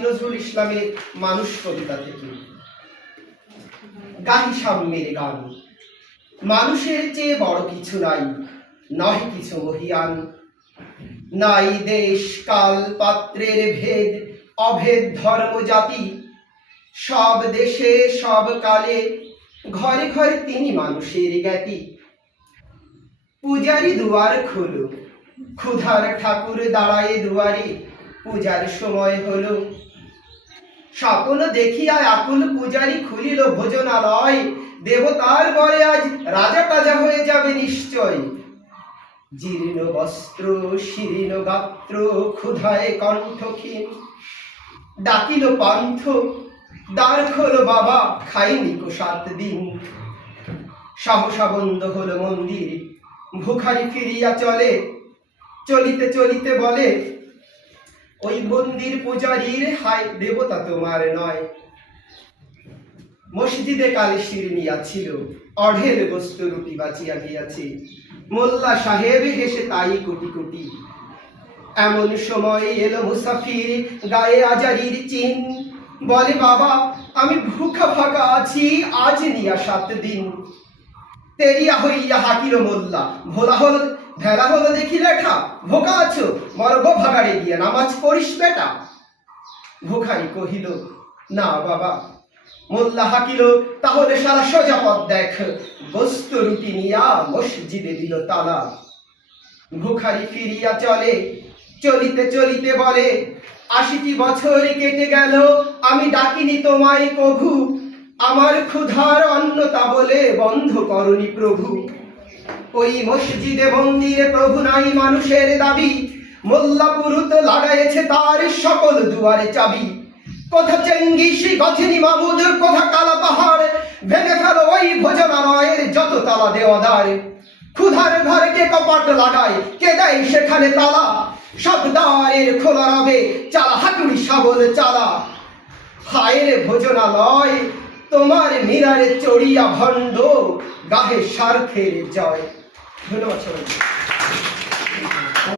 নজরুল ইসলামের মানুষ কবিতা থেকে গাহি সাম্যের গান। মানুষের চেয়ে বড় কিছু নাই, নয় কিছু মহিয়ান। নাই দেশ কাল পাত্রের ভেদ, অভেদ ধর্ম জাতি। সব দেশে সব কালে ঘরে ঘরে তিনি মানুষের জ্ঞাতি। পূজারি দুয়ার খোলো, ক্ষুধার ঠাকুর দাঁড়ায় দুয়ারে, পূজার সময় হলো। স্বপ্ন দেখিয়া আকুল পূজারি খুলিল ভোজনালয়, দেবতার বরে আজ রাজা টাজা হয়ে যাবে নিশ্চয়। জীর্ণ বস্ত্র শীর্ণ গাত্র, ক্ষুধায় কণ্ঠক্ষীণ, ডাকিল পান্থ দ্বার খোলো বাবা, খাইনি কো 7 দিন। সহসা বন্ধ হলো মন্দির, ভিখারি ফিরিয়া চলে, চলিতে চলিতে বলে, ওই মন্দির পূজারীর হায় দেবতা তোমার নয়। মসজিদে কালে শিরনিয়া ছিল, অঢেল বস্তু রুটি বাঁচিয়া গিয়াছে। মোল্লা সাহেব হেসে তাই কোটি কোটি। এমন সময় এলো মুসাফির, গায়ে আজারির চিন, বলে বাবা আমি ভুখা ফাঁকা আছি, আজ নিয়া 7 দিন। তেরিয়া হইয়া হাকিল মোল্লা, ভোলা হল ভেলা হলো দেখি লেখা, ভোকা আছো মরব ভাগাড়ে গিয়ে নামাজ পড়িস বেটা। ভিখারি কহিল না বাবা। মোল্লা হাকিল তাহলে সারা সোজা পথ দেখ, বস্তু রুটি নিয়া মসজিদে দিল তালা। ভিখারি ফিরিয়া চলে, চলিতে চলিতে বলে, 80টি বছর কেটে গেল আমি ডাকিনি তোমায় কভু। আমার ক্ষুধার অন্নতা বলে বন্ধ করনি প্রভু। ওই মসজিদে মন্দিরে প্রভু নাই মানুষের দাবি, মোল্লা পুরুত লাগাইছে তার সকল দুয়ারে চাবি। কোথা চেঙ্গিস গছিনি মামুদ, কোথা কালা পাহাড়, ভেঙে ফেলো ওই ভোজনালয়ের যত তালা দেওয়াদার। ক্ষুধার ঘরে কে কপাট লাগায়, কে দেয় সেখানে তালা। সব দ্বারের খোলা রবে, চালা হাতুড়ি শাবল চালা। হায় রে ভোজনালয়, তোমার মিরারে চড়িয়া ভণ্ড, গাহে স্বার্থের জয়। ধন্যবাদ সবাই।